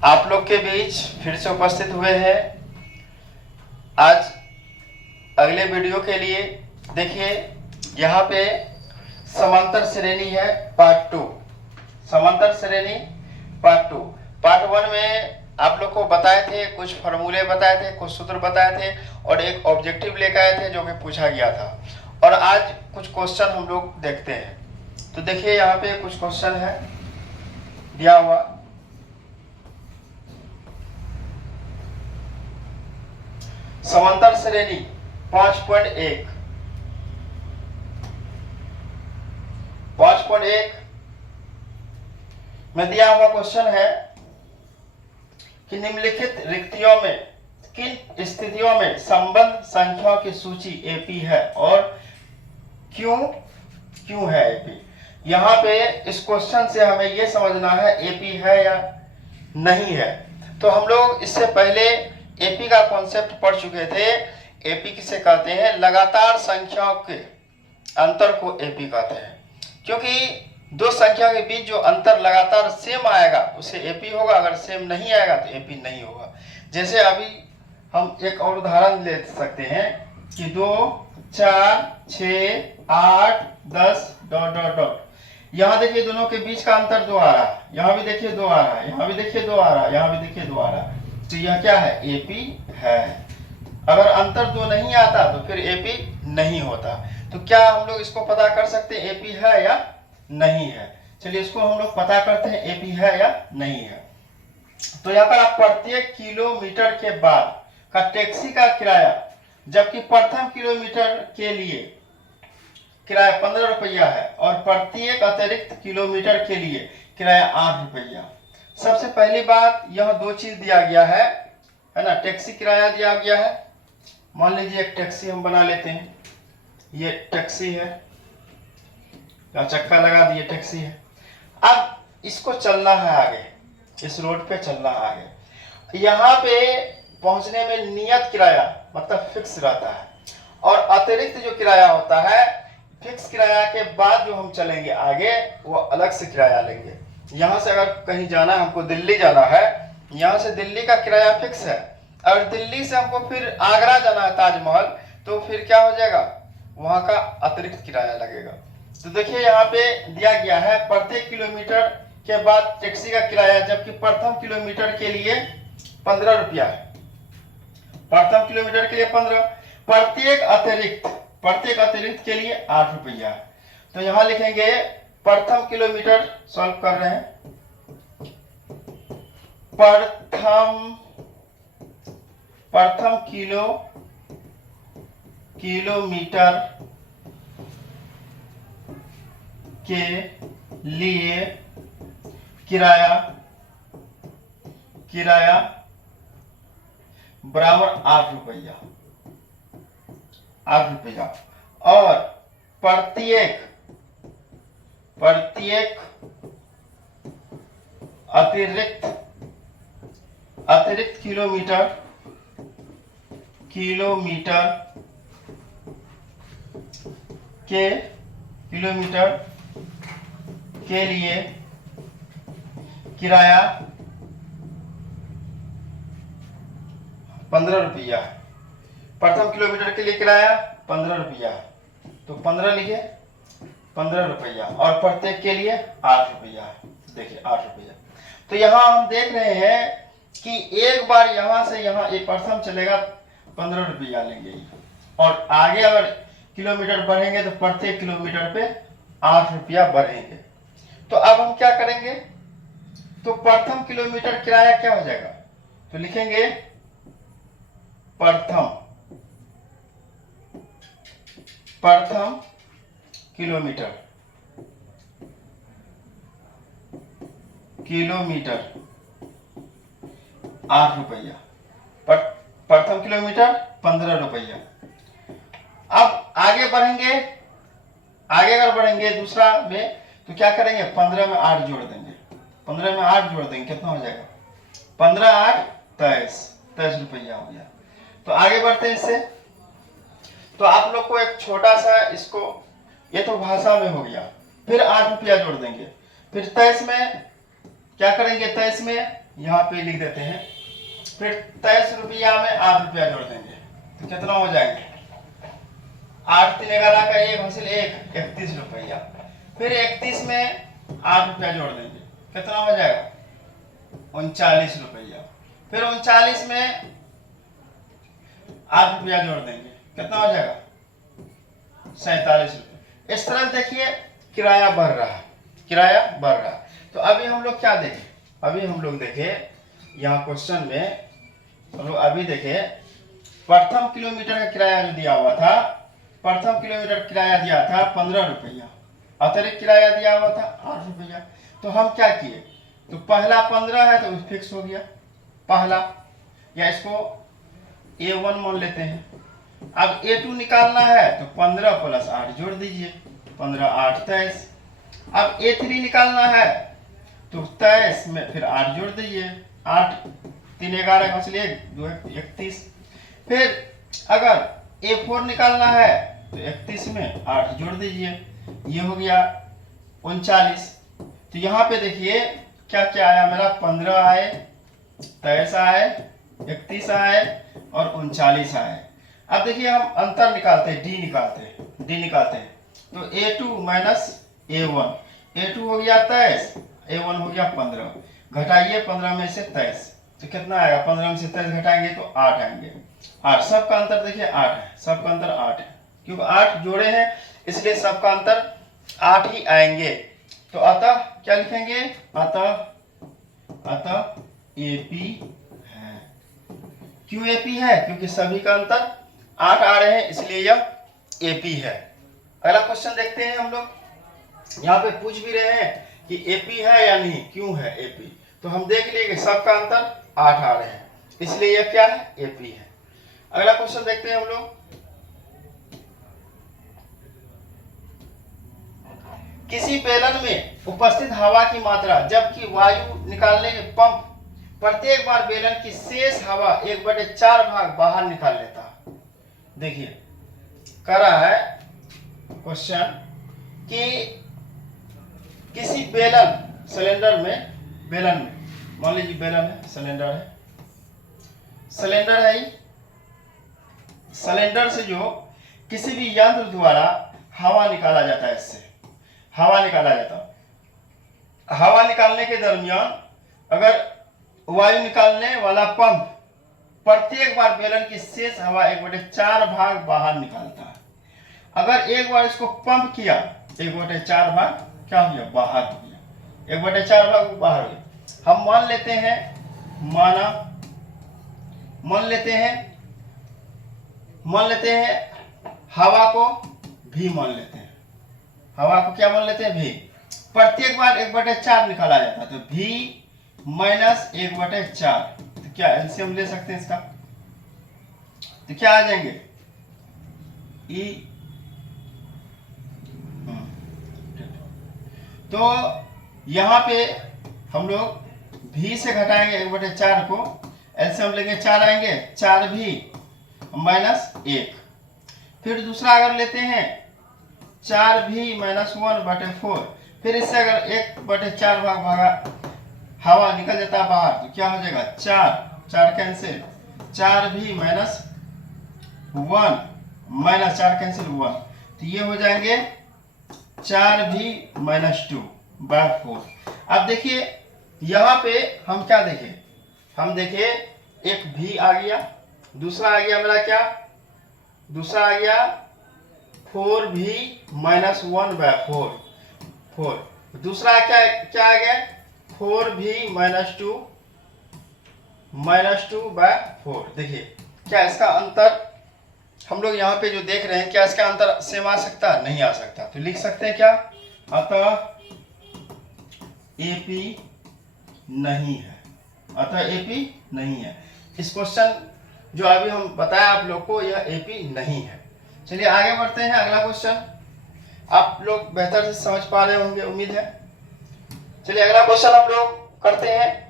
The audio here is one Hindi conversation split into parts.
आप लोग के बीच फिर से उपस्थित हुए हैं आज अगले वीडियो के लिए। देखिए यहाँ पे समांतर श्रेणी है पार्ट 2। समांतर श्रेणी पार्ट 2। पार्ट 1 में आप लोग को बताए थे, कुछ फॉर्मूले बताए थे, कुछ सूत्र बताए थे और एक ऑब्जेक्टिव लेकर आए थे जो कि पूछा गया था। और आज कुछ क्वेश्चन हम लोग देखते हैं। तो देखिए यहाँ पे कुछ क्वेश्चन है दिया हुआ। समांतर श्रेणी 5.1 में दिया हुआ क्वेश्चन है कि निम्नलिखित रिक्तियों में किन स्थितियों में संबंध संख्याओं की सूची एपी है और क्यों है एपी। यहाँ पे इस क्वेश्चन से हमें यह समझना है एपी है या नहीं है। तो हम लोग इससे पहले एपी का कॉन्सेप्ट पढ़ चुके थे। एपी किसे कहते हैं? लगातार संख्याओं के अंतर को एपी कहते हैं, क्योंकि दो संख्या के बीच जो अंतर लगातार सेम आएगा उसे एपी होगा, अगर सेम नहीं आएगा तो एपी नहीं होगा। जैसे अभी हम एक और उदाहरण ले सकते हैं कि 2, 4, 6, 8, 10 ... यहाँ देखिए दोनों के बीच का अंतर 2 आ रहा है, यहाँ भी देखिए 2 आ रहा है, यहाँ भी देखिए 2 आ रहा है, यहाँ भी देखिए 2 आ रहा है। तो यह क्या है? एपी है। अगर अंतर 2 नहीं आता तो फिर एपी नहीं होता। तो क्या हम लोग इसको पता कर सकते हैं एपी है या नहीं है? चलिए इसको हम लोग पता करते हैं एपी है या नहीं है। तो यहाँ पर आप प्रत्येक किलोमीटर के बाद का टैक्सी का किराया, जबकि प्रथम किलोमीटर के लिए किराया 15 रुपया है और प्रत्येक अतिरिक्त किलोमीटर के लिए किराया 8 रुपया। सबसे पहली बात, यह 2 चीज दिया गया है ना। टैक्सी किराया दिया गया है। मान लीजिए एक टैक्सी हम बना लेते हैं, ये टैक्सी है, चक्का लगा दिए, टैक्सी है। अब इसको चलना है आगे, इस रोड पे चलना है आगे। यहाँ पे पहुंचने में नियत किराया मतलब फिक्स रहता है, और अतिरिक्त जो किराया होता है, फिक्स किराया के बाद जो हम चलेंगे आगे वो अलग से किराया लेंगे। यहाँ से अगर कहीं जाना है, हमको दिल्ली जाना है, यहाँ से दिल्ली का किराया फिक्स है। अगर दिल्ली से हमको फिर आगरा जाना है ताजमहल, तो फिर क्या हो जाएगा? वहां का अतिरिक्त किराया लगेगा। तो देखिए यहाँ पे दिया गया है प्रत्येक किलोमीटर के बाद टैक्सी का किराया, जबकि प्रथम किलोमीटर के लिए 15 रुपया है। प्रथम किलोमीटर के लिए 15, प्रत्येक अतिरिक्त के लिए 8 रुपया है। तो यहां लिखेंगे प्रथम किलोमीटर, सॉल्व कर रहे हैं, प्रथम किलोमीटर के लिए किराया बराबर 8 रुपया। और प्रत्येक अतिरिक्त किलोमीटर के लिए किराया 15 रुपया। प्रथम किलोमीटर के लिए किराया 15 रुपया, तो 15 लिखे, 15 रुपया, और प्रत्येक के लिए 8 रुपया। देखिए 8 रुपया। तो यहाँ हम देख रहे हैं कि एक बार यहाँ से यहाँ एक प्रथम चलेगा 15 रुपया लेंगे, और आगे अगर किलोमीटर बढ़ेंगे तो प्रत्येक किलोमीटर पे 8 रुपया बढ़ेंगे। तो अब हम क्या करेंगे? तो प्रथम किलोमीटर किराया क्या हो जाएगा? तो लिखेंगे प्रथम किलोमीटर 8 रुपया, प्रथम किलोमीटर 15 रुपया। अब आगे बढ़ेंगे, अगर बढ़ेंगे दूसरा में, तो क्या करेंगे? 15 में 8 जोड़ देंगे, 15 में 8 जोड़ देंगे, कितना हो जाएगा? 15 8 23 रुपया हो गया। तो आगे बढ़ते हैं इससे। तो आप लोग को एक छोटा सा इसको, ये तो भाषा में हो गया, फिर 8 रुपया जोड़ देंगे, फिर 23 में क्या करेंगे? 23 में यहाँ पे लिख देते हैं। फिर 23 रुपया में 8 रुपया जोड़ देंगे तो कितना हो जाएंगे, 8 3 11 का 1 हासिल 1, 31 रुपया। फिर 31 में 8 रुपया जोड़ देंगे कितना हो जाएगा, 39 रुपया। फिर 39 में 8 रुपया जोड़ देंगे कितना हो जाएगा, 47 रुपये। इस तरह देखिए किराया बढ़ रहा है, किराया बढ़ रहा है। तो अभी हम लोग क्या देखें, अभी हम लोग देखें यहाँ क्वेश्चन में हम लोग अभी देखें प्रथम किलोमीटर का किराया जो दिया हुआ था, प्रथम किलोमीटर किराया दिया था 15 रुपया, अतिरिक्त किराया दिया हुआ था 8 रुपया। तो हम क्या किए, तो पहला 15 है तो फिक्स हो गया पहला, या इसको A1 मान लेते हैं। अब A2 निकालना है तो 15 प्लस 8 जोड़ दीजिए, 15 8 23। अब A3 निकालना है तो 23 में फिर 8 जोड़ दीजिए, 8 3 11 हासिल 1 2 31। फिर अगर A4 निकालना है तो 31 में 8 जोड़ दीजिए, ये हो गया 39। तो यहाँ पे देखिए क्या क्या आया मेरा, 15 आए, 23 आए, 31 आए और 39 आए। अब देखिए हम अंतर निकालते हैं, डी निकालते हैं। तो A2 माइनस A1, A2 हो गया 23, A1 हो गया 15, घटाइए 15 में से 23 तो कितना आएगा, 15 में से 23 घटाएंगे तो 8 आएंगे। 8 सबका अंतर देखिए 8 है, सबका अंतर 8 है, क्योंकि 8 जोड़े हैं इसलिए सबका अंतर 8 ही आएंगे। तो अतः क्या लिखेंगे, अतः AP है। क्यों AP है, क्योंकि सभी का अंतर 8 आ रहे हैं इसलिए यह AP है। अगला क्वेश्चन देखते हैं हम लोग। यहाँ पे पूछ भी रहे हैं कि AP है या नहीं, क्यों है AP, तो हम देख लिए कि सबका अंतर 8 आ रहे हैं इसलिए यह क्या है, AP है। अगला क्वेश्चन देखते हैं हम लोग। किसी बेलन में उपस्थित हवा की मात्रा जबकि वायु निकालने के पंप प्रत्येक बार बेलन की शेष हवा 1/4 भाग बाहर निकाल लेता है। देखिए कह रहा है क्वेश्चन कि किसी बेलन सिलेंडर में, बेलन में मान लीजिए बेलन है, सिलेंडर है, सिलेंडर है, सिलेंडर से जो किसी भी यंत्र द्वारा हवा निकाला जाता है, इससे हवा निकाला जाता है। हवा निकालने के दरमियान अगर वायु निकालने वाला पंप प्रत्येक बार बेलन की शेष हवा 1/4 भाग बाहर निकालता है। अगर एक बार इसको पंप किया 1/4 भाग क्या हो गया, बाहर हो गया, 1/4 भाग बाहर हो गया। हम मान लेते हैं, मान लेते हैं हवा को भी मान लेते हैं, हवा को क्या मान लेते हैं, भी। प्रत्येक बार 1/4 निकाला जाता है तो भी माइनस 1/4, तो क्या एलसीएम ले सकते हैं इसका, तो क्या आ जाएंगे, ई। तो यहाँ पे हम लोग भी से घटाएंगे 1/4 को, एलसीएम लेंगे 4 आएंगे, 4 भी माइनस 1। फिर दूसरा अगर लेते हैं 4 भी माइनस 1/4, फिर इससे अगर 1/4 भाग भागा हवा निकल जाता है बाहर तो क्या हो जाएगा, 4 कैंसिल, 4 भी माइनस 1 माइनस 4 कैंसिल 1, तो ये हो जाएंगे 4 भी माइनस 2/4। अब देखिए यहाँ पे हम क्या देखें, हम देखें एक भी आ गया, दूसरा आ गया मेरा क्या, दूसरा आ गया 4 भी माइनस 1/4, 4। दूसरा क्या आ गया, 4 भी माइनस 2/4। देखिए क्या इसका अंतर हम लोग यहाँ पे जो देख रहे हैं, क्या इसका अंतर सेम आ सकता है, नहीं आ सकता। तो लिख सकते हैं क्या, अतः AP नहीं है, अतः AP नहीं है। इस क्वेश्चन जो अभी हम बताया आप लोग को, यह AP नहीं है। चलिए आगे बढ़ते हैं। अगला क्वेश्चन आप लोग बेहतर से समझ पा रहे होंगे, उम्मीद है। चलिए अगला क्वेश्चन हम लोग करते हैं।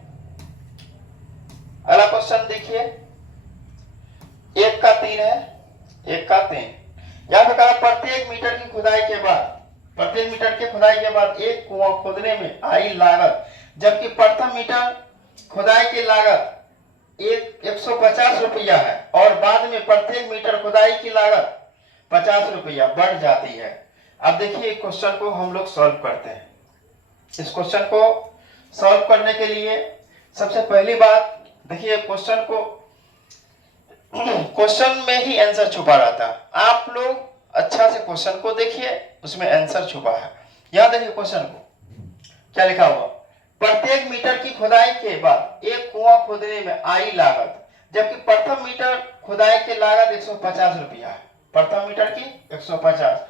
अगला क्वेश्चन देखिए, 1 का 3 है, 1 का 3। यहाँ पे कहा प्रत्येक मीटर की खुदाई के बाद, प्रत्येक मीटर के खुदाई के बाद एक कुआं खोदने में आई लागत, जबकि प्रथम मीटर खुदाई की लागत 150 रुपया है और बाद में प्रत्येक मीटर खुदाई की लागत 50 रुपया बढ़ जाती है। अब देखिए क्वेश्चन को हम लोग सॉल्व करते हैं। इस क्वेश्चन को सॉल्व करने के लिए सबसे पहली बात देखिए, क्वेश्चन में ही आंसर छुपा रहता है। आप लोग अच्छा से क्वेश्चन को देखिए, उसमें आंसर छुपा है। यहां देखिए क्वेश्चन को क्या लिखा हुआ, प्रत्येक मीटर की खुदाई के बाद एक कुआं खोदने में आई लागत, जबकि प्रथम मीटर खुदाई की लागत 150 रुपया है। प्रथम मीटर की 150,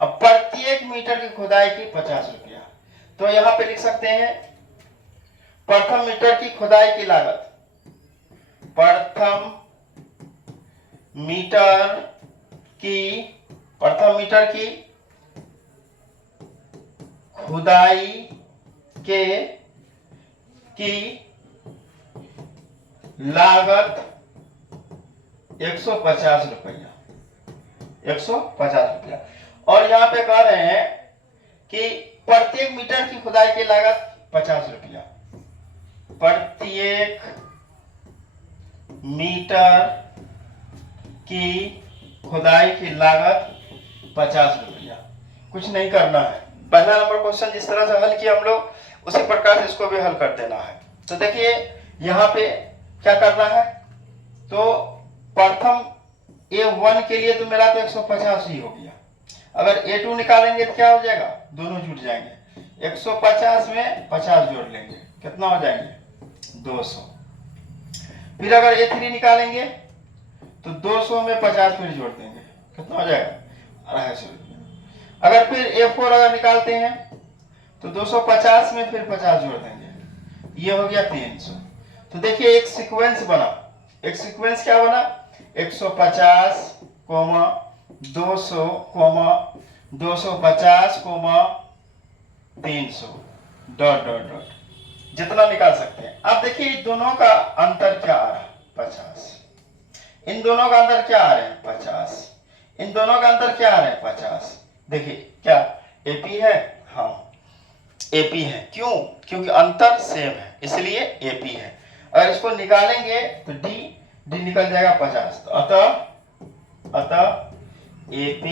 अब प्रत्येक मीटर की खुदाई की 50 रुपया। तो यहां पे लिख सकते हैं प्रथम मीटर की खुदाई की लागत, प्रथम मीटर की खुदाई की लागत 150 रुपया, 150 रुपया। और यहां पे कह रहे हैं कि प्रत्येक मीटर की खुदाई की लागत 50 रुपया, प्रत्येक मीटर की खुदाई की लागत 50 रुपया। कुछ नहीं करना है, पहला नंबर क्वेश्चन जिस तरह से हल किया हम लोग उसी प्रकार से इसको भी हल कर देना है। तो देखिए यहाँ पे क्या करना है, तो प्रथम A1 के लिए तो मेरा तो 150 ही हो गया। अगर A2 निकालेंगे तो क्या हो जाएगा, दोनों जुट जाएंगे। 150 में 50 जोड़ लेंगे, कितना हो जाएंगे 200। फिर अगर A3 निकालेंगे तो 200 में 50 फिर जोड़ देंगे, कितना हो जाएगा 250 रुपया। अगर फिर A4 अगर निकालते हैं तो 250 में फिर 50 जोड़ देंगे, ये हो गया 300। तो देखिए एक सीक्वेंस बना, एक सीक्वेंस क्या बना, 150, 200, 250, 300 डॉट डॉट डॉट, जितना निकाल सकते हैं। अब देखिए दोनों का अंतर क्या आ रहा है 50, इन दोनों का अंतर क्या आ रहे हैं 50, इन दोनों का अंतर क्या आ रहे हैं 50। देखिए क्या AP है, हाँ AP है, क्यों, क्योंकि अंतर सेम है इसलिए AP है। अगर इसको निकालेंगे तो D निकल जाएगा 50, तो अतः AP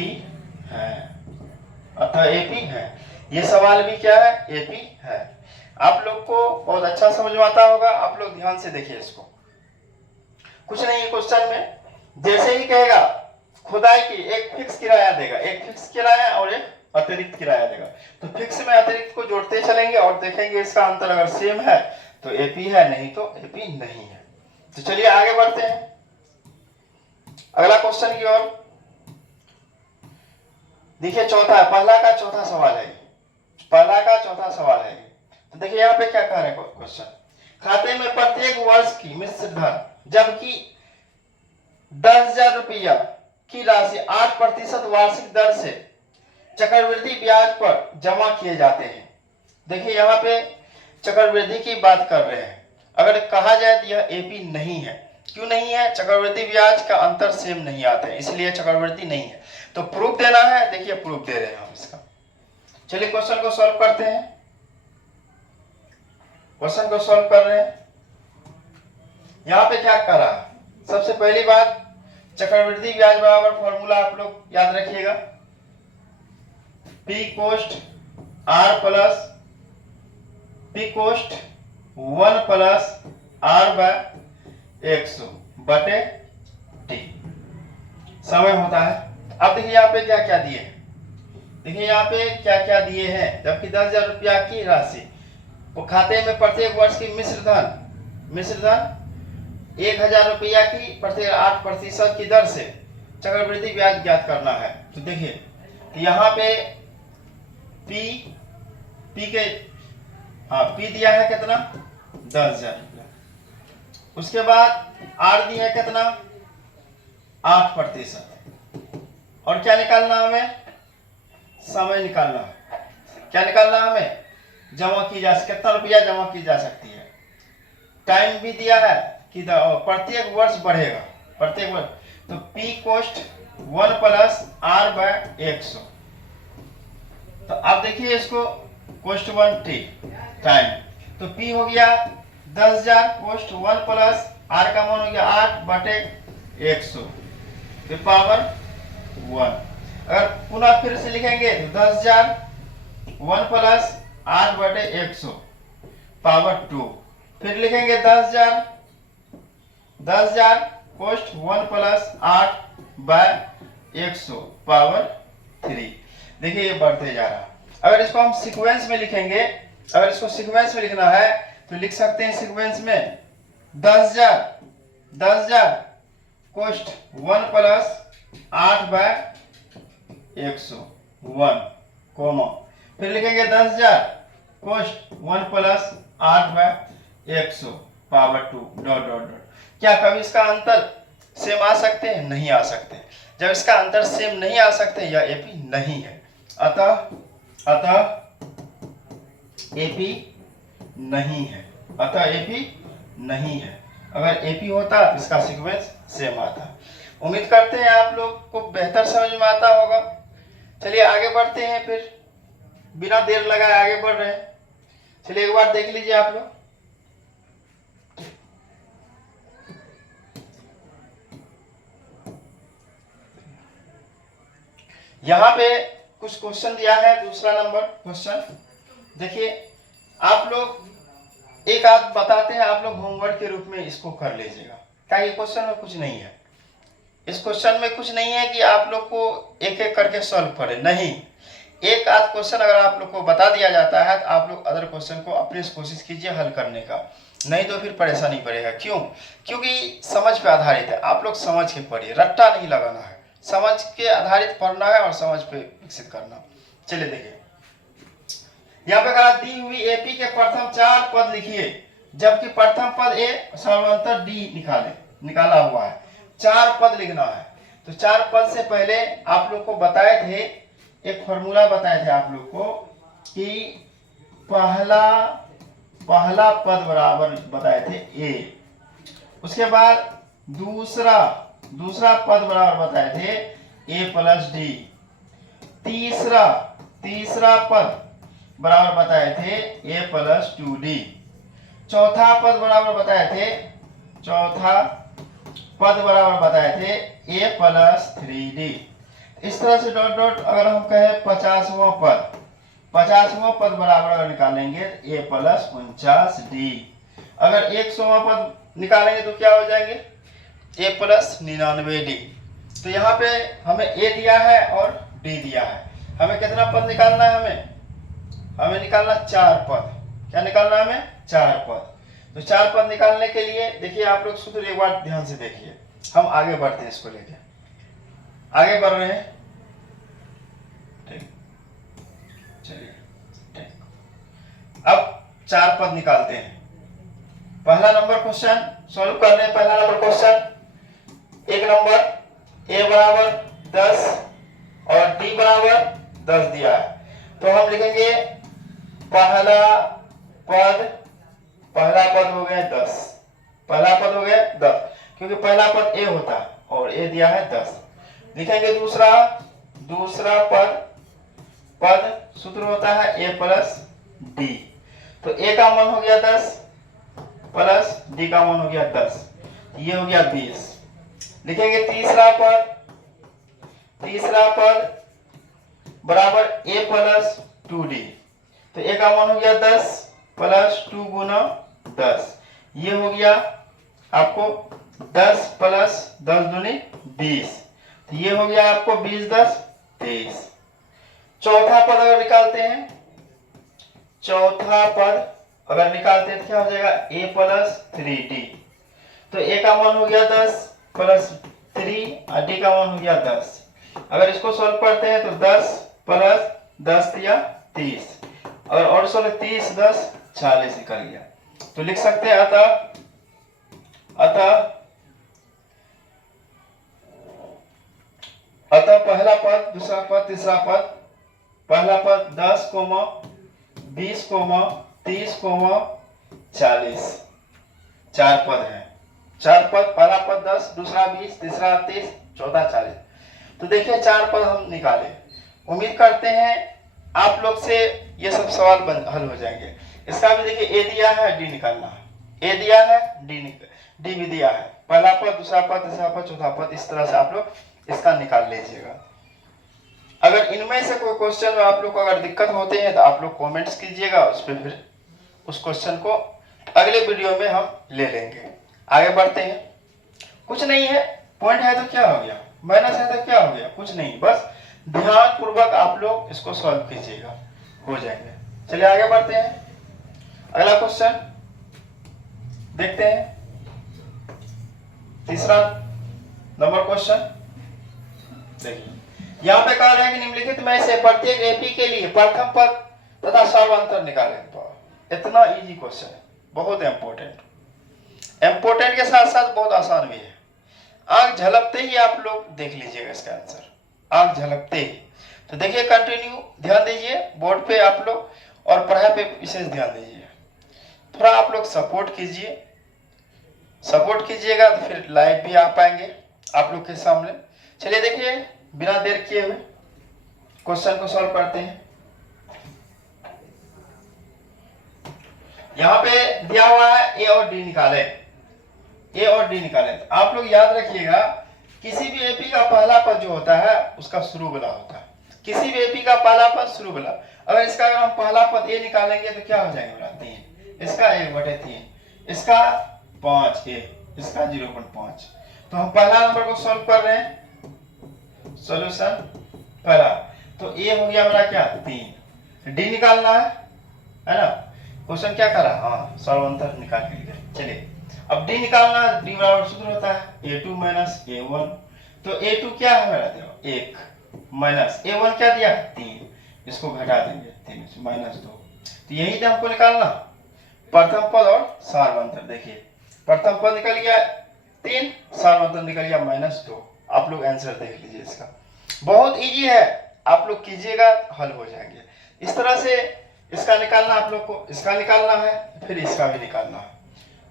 है, अतः AP है। ये सवाल भी क्या है, AP है। आप लोग को बहुत अच्छा समझ में आता होगा, आप लोग ध्यान से देखिए इसको। कुछ नहीं है क्वेश्चन में, जैसे ही कहेगा खुदाई की एक फिक्स किराया देगा, एक फिक्स किराया और एक अतिरिक्त किराया देगा, तो फिक्स में अतिरिक्त को जोड़ते चलेंगे और देखेंगे इसका अंतर अगर सेम है तो AP है, नहीं तो AP नहीं है। तो चलिए आगे बढ़ते हैं अगला क्वेश्चन की ओर। देखिए चौथा, पहला का चौथा सवाल है, पहला का चौथा सवाल है। तो देखिए यहाँ पे क्या कह रहे हैं क्वेश्चन, खाते में प्रत्येक वर्ष की मिश्र धन जबकि 10,000 रुपया की राशि 8% वार्षिक दर से चक्रवृद्धि ब्याज पर जमा किए जाते हैं। देखिए यहाँ पे चक्रवृद्धि की बात कर रहे हैं। अगर कहा जाए तो यह AP नहीं है, क्यों नहीं है, चक्रवृद्धि ब्याज का अंतर सेम नहीं आता है इसलिए चक्रवृद्धि नहीं है। तो प्रूफ देना है, देखिए प्रूफ दे रहे हैं हम इसका। चलिए क्वेश्चन को सॉल्व करते हैं, क्वेश्चन को सॉल्व कर रहे हैं। यहाँ पे क्या कर रहा है, सबसे पहली बात चक्रवृद्धि ब्याज बराबर फॉर्मूला आप लोग याद रखिएगा, P कोस्ट R प्लस P कोस्ट 1 प्लस R/100 बटे T समय होता है। अब देखिए यहाँ पे क्या क्या दिए हैं, देखिए यहाँ पे क्या क्या दिए हैं, जबकि 10,000 रुपया की राशि वो खाते में प्रत्येक वर्ष की मिश्र धन 1,000 रुपया की प्रत्येक 8% की दर से चक्रवृद्धि ब्याज ज्ञात करना है। तो देखिए तो यहाँ पे P के P दिया है कितना 10,000 रुपया, उसके बाद R दिया है कितना 8%, और क्या निकालना हमें, समय निकालना है। क्या निकालना हमें, जमा की जा कितना रुपया जमा की जा सकती है, टाइम भी दिया है कि प्रत्येक वर्ष बढ़ेगा, प्रत्येक वर्ष। तो P कोस्ट 1 प्लस R/100। तो अब देखिए इसको कोस्ट 1 T टाइम, तो P हो गया 10,000 पोस्ट 1 प्लस आर का मान हो गया 8/100 फिर पावर 1। अगर पुनः फिर से लिखेंगे तो 10,000 1 प्लस 8/100 पावर 2। फिर लिखेंगे 10,000 पोस्ट 1 प्लस 8/100 पावर 3। देखिए ये बढ़ते जा रहा है। अगर इसको हम सीक्वेंस में लिखेंगे, अगर इसको सीक्वेंस में लिखना है तो लिख सकते हैं सीक्वेंस में 10,000 कोष्ट 1 प्लस 8/100 1 कोमा, फिर लिखेंगे 10,000 कोष्ट 1 plus 8/100 power 2 dot dot dot. क्या कभी इसका अंतर सेम आ सकते हैं? नहीं आ सकते। जब इसका अंतर सेम नहीं आ सकते यह एपी नहीं है। अतः एपी नहीं है। अतः एपी नहीं है। अगर एपी होता तो इसका सीक्वेंस सेम आता। उम्मीद करते हैं आप लोग को बेहतर समझ में आता होगा। चलिए आगे बढ़ते हैं, फिर बिना देर लगाए आगे बढ़ रहे हैं। चलिए एक बार देख लीजिए आप लोग। यहाँ पे कुछ क्वेश्चन दिया है। दूसरा नंबर क्वेश्चन देखिए, आप लोग एक आध बताते हैं, आप लोग होमवर्क के रूप में इसको कर लीजिएगा। क्या ये क्वेश्चन में कुछ नहीं है? इस क्वेश्चन में कुछ नहीं है कि आप लोग को एक एक करके सॉल्व करें, नहीं। एक आध क्वेश्चन अगर आप लोग को बता दिया जाता है तो आप लोग अदर क्वेश्चन को अपनी कोशिश कीजिए हल करने का, नहीं तो फिर परेशानी पड़ेगा। क्यों? क्योंकि समझ पे आधारित है। आप लोग समझ के पढ़िए, रट्टा नहीं लगाना है। समझ के आधारित पढ़ना है और समझ पे विकसित करना। चलिए देखिए, यहाँ पे कहा दी हुई एपी के प्रथम 4 पद लिखिए, जबकि प्रथम पद ए समानांतर डी निकाला हुआ है। 4 पद लिखना है। तो 4 पद से पहले आप लोग को बताए थे, एक फॉर्मूला बताए थे आप लोग को कि पहला पद बराबर बताए थे ए, उसके बाद दूसरा पद बराबर बताए थे ए प्लस डी, तीसरा पद बराबर बताए थे ए प्लस 2d, चौथा पद बराबर बताए थे ए प्लस 3d। इस तरह से डॉट डॉट अगर हम कहें 50वां पद बराबर अगर निकालेंगे ए प्लस 49d। अगर 100वां पद निकालेंगे तो क्या हो जाएंगे? ए प्लस 99d। तो यहाँ पे हमें ए दिया है और डी दिया है। हमें कितना पद निकालना है? हमें निकालना 4 पद। क्या निकालना है हमें? 4 पद। तो 4 पद निकालने के लिए देखिए आप लोग सूत्र एक बार ध्यान से देखिए। हम आगे बढ़ते हैं, इसको लेके आगे बढ़ रहे हैं। ठीक, चलिए ठीक। अब 4 पद निकालते हैं। पहला नंबर क्वेश्चन सॉल्व कर रहे हैं। पहला नंबर क्वेश्चन, एक नंबर ए बराबर 10 और डी बराबर 10 दिया है। तो हम लिखेंगे पहला पद हो गया 10। पहला पद हो गया 10 क्योंकि पहला पद ए होता है और ए दिया है 10। लिखेंगे दूसरा पद सूत्र होता है ए प्लस डी। तो ए का मान हो गया 10 प्लस डी का मान हो गया 10, ये हो गया 20। लिखेंगे तीसरा पद बराबर ए प्लस 2d। तो ए का मान हो गया 10 प्लस 2 गुना 10, ये हो गया आपको 10 प्लस 10 दूनी 20। तो ये हो गया आपको 20 10 23। चौथा पद अगर निकालते हैं तो क्या हो जाएगा? ए प्लस 3d। तो ए का मान हो गया 10 प्लस 3 और डी का मान हो गया 10। अगर इसको सॉल्व करते हैं तो 10 प्लस 10 या 30 और 30 10 40 निकल गया। तो लिख सकते हैं अतः पहला पद, दूसरा पद, तीसरा पद। पहला पद 10, 20, 30, 40। 4 पद हैं। 4 पद, पहला पद 10, दूसरा 20, तीसरा 30, चौथा 40। तो देखिए 4 पद हम निकाले। उम्मीद करते हैं आप लोग से ये सब सवाल हल हो जाएंगे। इसका भी देखिए ए दिया है, डी निकालना है। ए दिया है, डी भी दिया है, पहला पद, दूसरा पद, तीसरा पद, चौथा पद, इस तरह से आप लोग इसका निकाल लीजिएगा। अगर इनमें से कोई क्वेश्चन में आप लोग को अगर दिक्कत होते हैं तो आप लोग कमेंट्स कीजिएगा, उस पर फिर उस क्वेश्चन को अगले वीडियो में हम ले लेंगे। आगे बढ़ते हैं। कुछ नहीं है, पॉइंट है तो क्या हो गया, माइनस है तो क्या हो गया, कुछ नहीं, बस ध्यान पूर्वक आप लोग इसको सॉल्व कीजिएगा, हो जाएंगे। चलिए आगे बढ़ते हैं। अगला क्वेश्चन देखते हैं, तीसरा नंबर क्वेश्चन देखिए। यहाँ पे कह रहे हैं कि निम्नलिखित में से प्रत्येक एपी के लिए प्रथम पद तथा सर्वांतर निकालें। तो इतना इजी क्वेश्चन है, बहुत इंपॉर्टेंट के साथ साथ बहुत आसान भी है। आंख झलकते ही आप लोग देख लीजिएगा इसका आंसर, आंख झलकते ही। तो देखिए, कंटिन्यू ध्यान दीजिए बोर्ड पे आप लोग, और पढ़ाई पे विशेष ध्यान दीजिए। थोड़ा आप लोग सपोर्ट कीजिएगा तो फिर लाइव भी आ पाएंगे आप लोग के सामने। चलिए देखिए, बिना देर किए हुए क्वेश्चन को सॉल्व करते हैं। यहाँ पे दिया हुआ है ए और डी निकाले, ए और डी निकाले। तो आप लोग याद रखिएगा, किसी भी एपी का पहला पद जो होता है उसका शुरू वाला होता है, किसी भी एपी का पहला पद शुरू वाला। अगर इसका अगर हम पहला पद ए निकालेंगे तो क्या हो जाएगा, 3, इसका 1/3, इसका 5, इसका 0.5। तो हम पहला नंबर को सॉल्व कर रहे हैं, सॉल्यूशन पहला। तो ए हो गया हमारा क्या, 3, डी निकालना है ना। क्वेश्चन क्या करा, हाँ सर्वांतर निकाल के लिए। चलिए अब डी निकालना, डी बराबर सूत्र होता है a2 माइनस a1। तो a2 क्या है हमारा, देखो 1 माइनस a1 क्या दिया, 3, इसको घटा देंगे 3 से -2। तो यही था हमको निकालना, प्रथम पद और सर्वांतर। देखिए प्रथम पद निकल गया 3, सर्वांतर निकल गया -2। आप लोग आंसर देख लीजिए इसका, बहुत इजी है, आप लोग कीजिएगा हल हो जाएंगे। इस तरह से इसका निकालना, आप लोग को इसका निकालना है, फिर इसका भी निकालना है।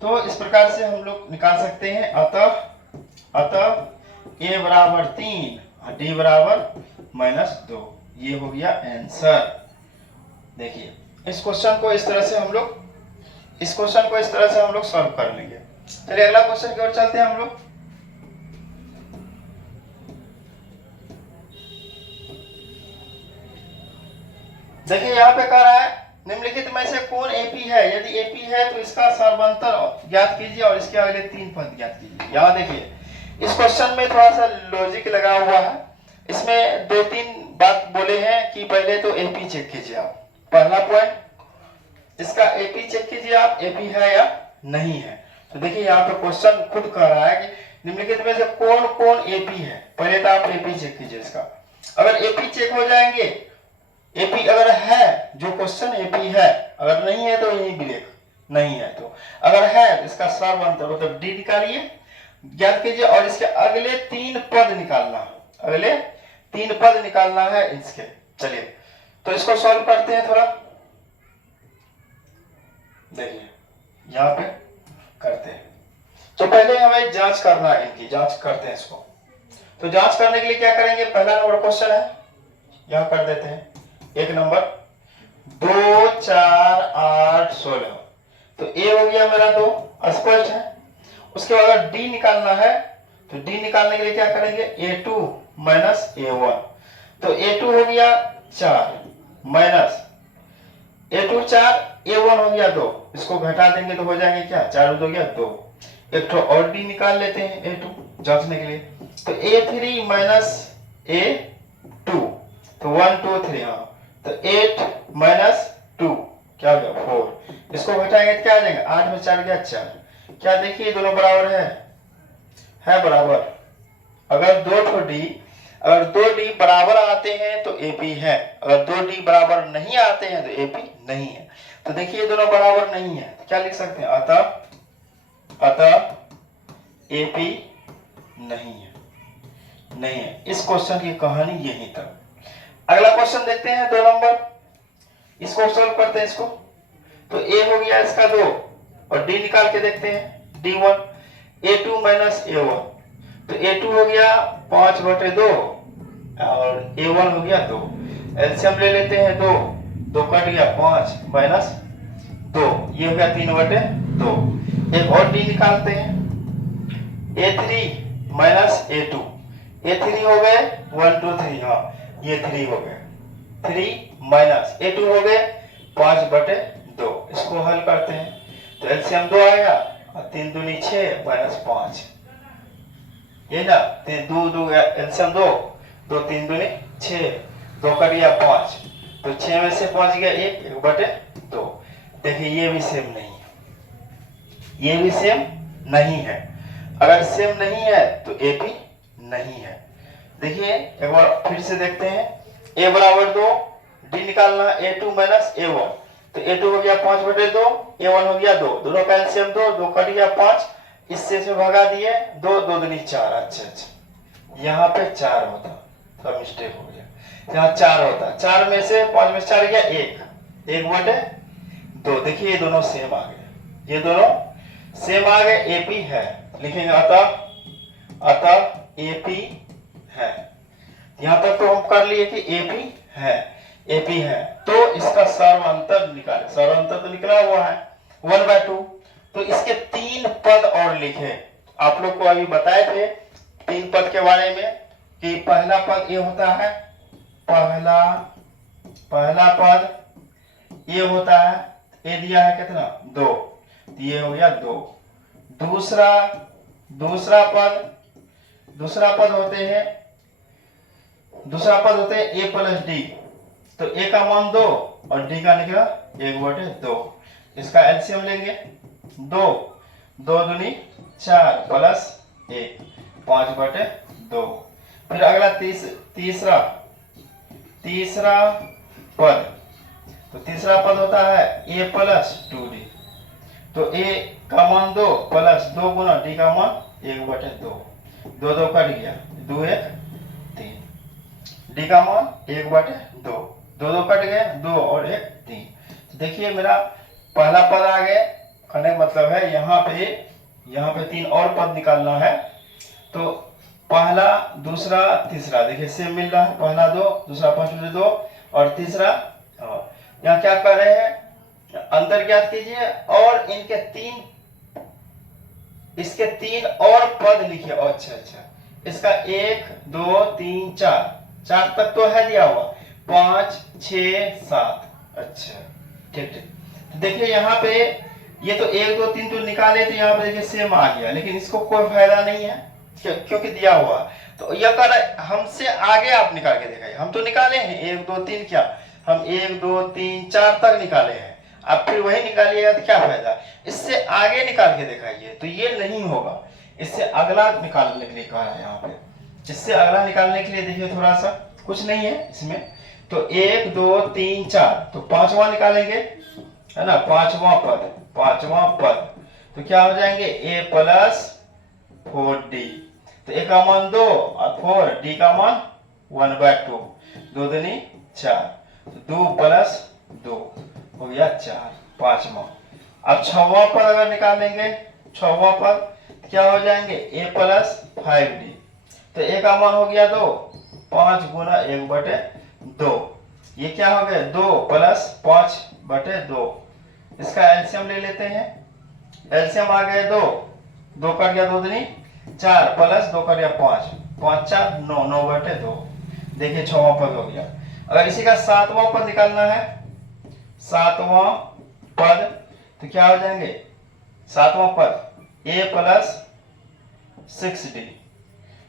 तो इस प्रकार से हम लोग निकाल सकते हैं। अतः a बराबर 3 और d बराबर -2, ये हो गया आंसर। देखिए इस क्वेश्चन को इस तरह से हम लोग सॉल्व कर लेंगे। चलिए अगला क्वेश्चन की ओर चलते हैं हम लोग। देखिए यहाँ पे कह रहा है, निम्नलिखित में से कौन एपी है, यदि एपी है तो इसका सर्वांतर ज्ञात कीजिए और इसके अगले 3 पद ज्ञात कीजिए। यहाँ देखिए इस क्वेश्चन में थोड़ा सा लॉजिक लगा हुआ है, इसमें 2-3 बात बोले हैं कि पहले तो एपी चेक कीजिए आप। पहला पॉइंट, इसका एपी चेक कीजिए आप, एपी है या नहीं है। तो देखिए यहाँ पे क्वेश्चन खुद कह रहा है कि निम्नलिखित में से कौन कौन एपी है, पहले तो आप एपी चेक कीजिए इसका। अगर एपी चेक हो जाएंगे, एपी अगर है, जो क्वेश्चन एपी है, अगर नहीं है तो यही ब्रेक, नहीं है तो, अगर है तो इसका सर्वांतर मतलब डी निकालिए, ज्ञात कीजिए और इसके अगले 3 पद निकालना है इसके। चलिए तो इसको सॉल्व करते हैं थोड़ा, देखिए यहाँ पे करते हैं। तो पहले हमें जांच करना है, इनकी जांच करते हैं इसको। तो जांच करने के लिए क्या करेंगे, पहला नंबर क्वेश्चन है, यहाँ कर देते हैं। 1 नंबर 2, 4, 8, 16। तो ए हो गया मेरा 2, स्पष्ट है। उसके बाद अगर डी निकालना है तो डी निकालने के लिए क्या करेंगे, a2 माइनस a1। तो a2 हो गया 4 माइनस a2 4, a1 हो गया 2, इसको घटा देंगे तो हो जाएंगे क्या, 4 हो गया 2। एक तो और डी निकाल लेते हैं a2 जांचने के लिए। तो a3 माइनस a2, तो 1 2 3, हाँ तो 8 माइनस 2 क्या हो गया 4, इसको घटाएंगे तो क्या आ जाएगा, 8 में 4 गया 4। क्या देखिए दोनों बराबर है बराबर। अगर 2 डी बराबर आते हैं तो एपी है, अगर 2 डी बराबर नहीं आते हैं तो एपी नहीं है। तो देखिए दोनों बराबर नहीं है, तो क्या लिख सकते हैं, अतः एपी नहीं है। इस क्वेश्चन की कहानी यहीं तक। अगला क्वेश्चन देखते हैं 2 नंबर, इसको सॉल्व करते हैं इसको। तो ए हो गया इसका 2 और डी निकाल के देखते हैं, d1 a2 माइनस a1। तो a2 हो गया 5/2 और a1 हो गया 2। एलसीएम ले लेते हैं, 2 कट गया 5 माइनस 2, ये हो गया 3/2। एक और डी निकालते हैं, A3 माइनस A2, A3 हो गए 1 2 3, हाँ ये 3 हो गए, 3 माइनस A2 हो गए 5/2। इसको हल करते हैं तो एलसीएम 2 आएगा और 3 दूनी 6 माइनस 5, ये ना 2 2 एलसीएम 2, 2 3 दूनी 6, 2 कट गया 5, तो 6 में से 5 गया 1/2। देखिए ये भी सेम नहीं है, ये भी सेम नहीं है। अगर सेम नहीं है तो AP नहीं है। देखिए एक बार फिर से देखते हैं, A बराबर 2, D निकालना A2 माइनस A1, तो A2 हो गया 5/2, A1 हो गया 2, दोनों का एलसीएम 2, 2 कट गया 5, इससे भगा दिए 2 2 दूनी 4। अच्छा यहाँ पे 4 होता, थोड़ा मिस्टेक हो गया, यहाँ 4 होता, 4 में से 5 में से 4 गया 1/2। देखिए ये दोनों सेम आ गए, ये दोनों सेम आ गए, AP है, लिखेंगे अतः AP है। यहां तक तो हम कर लिए कि AP है, तो इसका सर्वांतर निकाले, सर्वांतर तो निकला हुआ है 1/2, तो इसके 3 पद और लिखे। आप लोग को अभी बताए थे 3 पद के बारे में कि पहला पद ये होता है, पहला पद ये होता है, ये दिया है कितना 2, ये हो गया 2। दूसरा पद होते हैं A प्लस D, तो A का मान 2 और D का निकला 1/2। इसका एलसीएम लेंगे 2 2 दूनी 4 प्लस 1 5/2। फिर अगला तीसरा पद, तो तीसरा पद होता है A प्लस 2D, तो A का मान 2 प्लस 2 गुना D का मान 1/2, 2 2 कट गया 2 1 3, D का मान 1/2, 2 2 कट गए 2 और 1 3। तो देखिए मेरा पहला पद आ गए, कहने मतलब है यहाँ पे 3 और पद निकालना है, तो पहला दूसरा तीसरा देखिए सेम मिल रहा है, पहला 2 दूसरा 5/2 और तीसरा, यहाँ क्या कर रहे हैं अंतर ज्ञात कीजिए और इसके 3 और पद लिखिए। अच्छा इसका 1 2 3 4 तक तो है दिया हुआ, 5 6 7। अच्छा ठीक, तो देखिए यहाँ पे ये तो 1 2 3 तो निकाले, तो यहाँ पे देखिए सेम आ गया, लेकिन इसको कोई फायदा नहीं है क्योंकि दिया हुआ, तो यह कर हमसे आगे आप निकाल के दिखाइए। हम तो निकाले हैं 1 2 3, क्या हम 1 2 3 4 तक निकाले हैं, आप फिर वही निकालिएगा तो क्या फायदा, इससे आगे निकाल के दिखाइए, तो ये नहीं होगा। इससे अगला निकालने के लिए कहा है यहाँ पे, इससे अगला निकालने के लिए देखिए थोड़ा सा कुछ नहीं है इसमें, तो 1 2 3 4, तो 5वां निकालेंगे है ना, 5वां पद, तो क्या हो जाएंगे A प्लस 4D, तो A का मान 2 और 4, D का मान 1/2, 2 दूनी 4, तो 2 प्लस 2 हो गया 4, 5वां। अब 6वां पद अगर निकालेंगे, 6वां पद क्या हो जाएंगे A प्लस 5D, तो A का मान हो गया 2, 5 गुना 1/2, ये क्या हो गया 2 प्लस 5/2। इसका एलसीएम ले लेते हैं, एलसीएम आ गया 2 2 कट गया 2 दूनी 4 प्लस 2 कट गया 5 5 4 9 9/2। देखिए 6वां पद हो गया। अगर इसी का 7वां पद निकालना है, 7वां पद, तो क्या हो जाएंगे 7वां पद A प्लस 6D,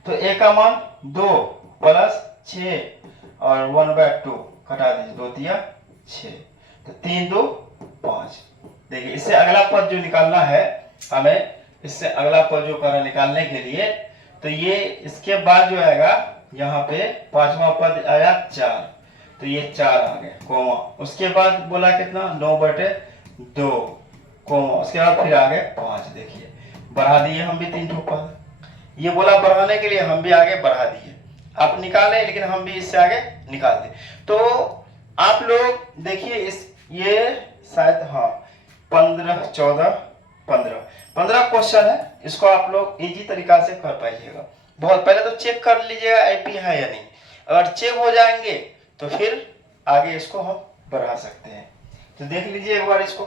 तो A का मान 2 प्लस 6 और 1/2 घटा दीजिए, 2 तिया 6, तो 3 2 5। देखिए इससे अगला पद जो निकालना है हमें, इससे अगला पद जो करना निकालने के लिए, तो ये इसके बाद जो आएगा यहाँ पे 5वां पद आया 4, तो ये 4 आ गए कोमा, उसके बाद बोला कितना 9/2 कोमा, उसके बाद फिर आ गए 5। देखिए बढ़ा दिए हम भी 3 पद, ये बोला बढ़ाने के लिए हम भी आगे बढ़ा दिए, आप निकाले लेकिन हम भी इससे आगे निकाल दे। तो आप लोग देखिए इस ये शायद 15 14 15 क्वेश्चन है, इसको आप लोग इजी तरीका से कर पाइएगा। बहुत पहले तो चेक कर लीजिएगा AP है या नहीं, अगर चेक हो जाएंगे तो फिर आगे इसको हम बढ़ा सकते हैं। तो देख लीजिए एक बार इसको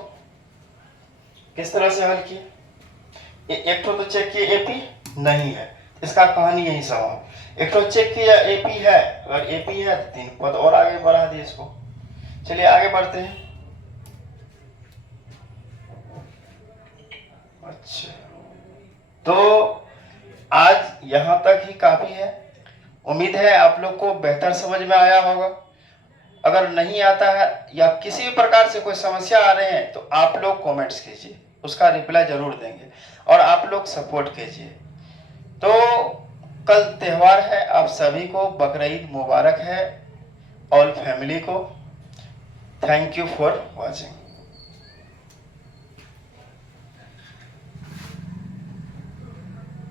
किस तरह से हल किए। एक तो चेक किया एपी नहीं है, इसका कहानी यही समाप्त। एक तो चेक किया एपी है, अगर एपी है तो 3 पद और आगे बढ़ा दिए इसको। चलिए आगे बढ़ते हैं। अच्छा, तो आज यहां तक ही काफी है। उम्मीद है आप लोग को बेहतर समझ में आया होगा। अगर नहीं आता है या किसी भी प्रकार से कोई समस्या आ रहे हैं तो आप लोग कमेंट्स कीजिए, उसका रिप्लाई जरूर देंगे और आप लोग सपोर्ट कीजिए। तो कल त्योहार है, आप सभी को बकरीद मुबारक है, ऑल फैमिली को। Thank you for watching.